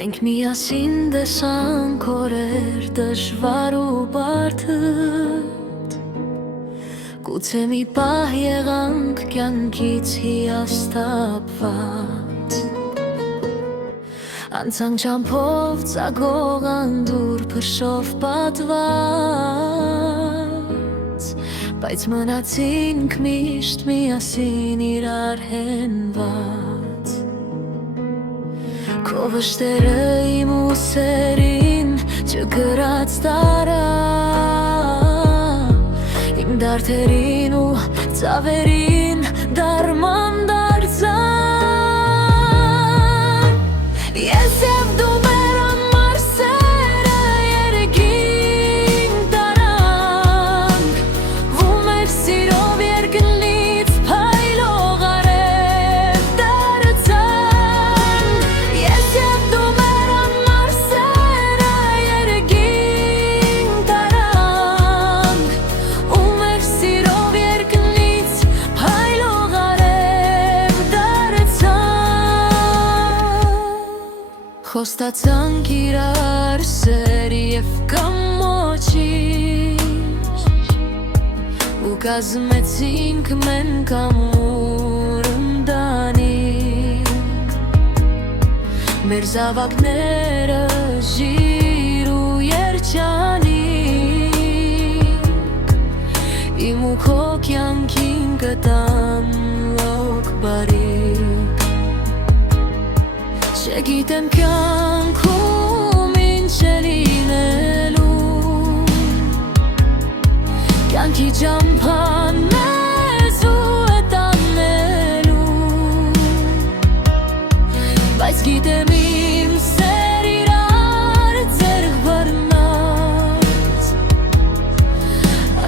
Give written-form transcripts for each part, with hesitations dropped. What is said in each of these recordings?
Մենք միասին տեսանք օրեր դժվար ու բարդ, գուցե մի պահ եղանք կյանքից հիասթափված, անցանք ճամփով ծագող անդուր փշով պատված, բայց մնացինք միշտ միասին իրար հենված։ Քո վշտերը իմ ուսերին չգրած տարա, իմ դարդերին ու ծավերին դարման դարձան։ Ես և դու մեր համար սերը երգին տարանք, ու մեր սիրով երկնից փայլող արև դարձանք։ Ես և դու մեր համար սերը երգին տարանք, ու մեր սիրով երկնից փայլող արև դարձանք։ Խոստացանք իրար սեր և կամոչից, ու կազմեցինք մենք ամուր ընտանիք, մեր զավակները ժիր ու երջանիկ, իմ ու քո կյանքին կտան լոկ բարիք։ Չգիտեմ կյանքում ինչ է լինելու, կյանքի ճամփան մեզ ու է տանելու, բայց գիտեմ իմ սեր իրար ձեռք բռնած,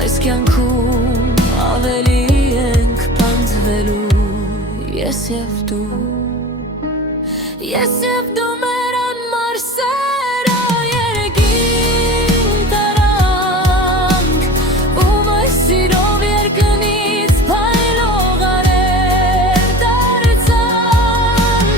այս կյանքում ավելի ենք պանծվելու, ես և դու։ Ես և դու մեր անմար սերը երգին տարանք, ու մեր սիրով երկնից փայլող արև դարձանք։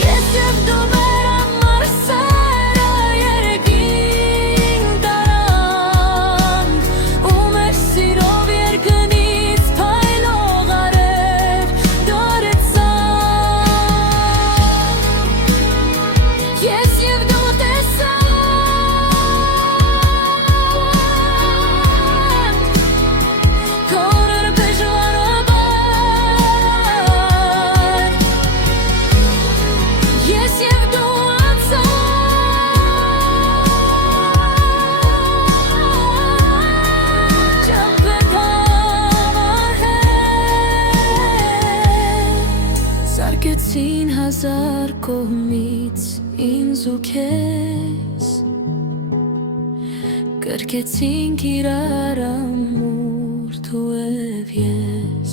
Ես և դու մեր անմար սերը երգին տարանք, ու մեր սիրով երկնից փայլող արև դարձանք։ Ես և դու տեսանք քո օրերը դժվարաբար, ես և դու անցանք ճամփեր համահեղ, զարկեցին հազար կողմից ինձ ու քեզ, կրկեցինք իրար ամուր դու և ես։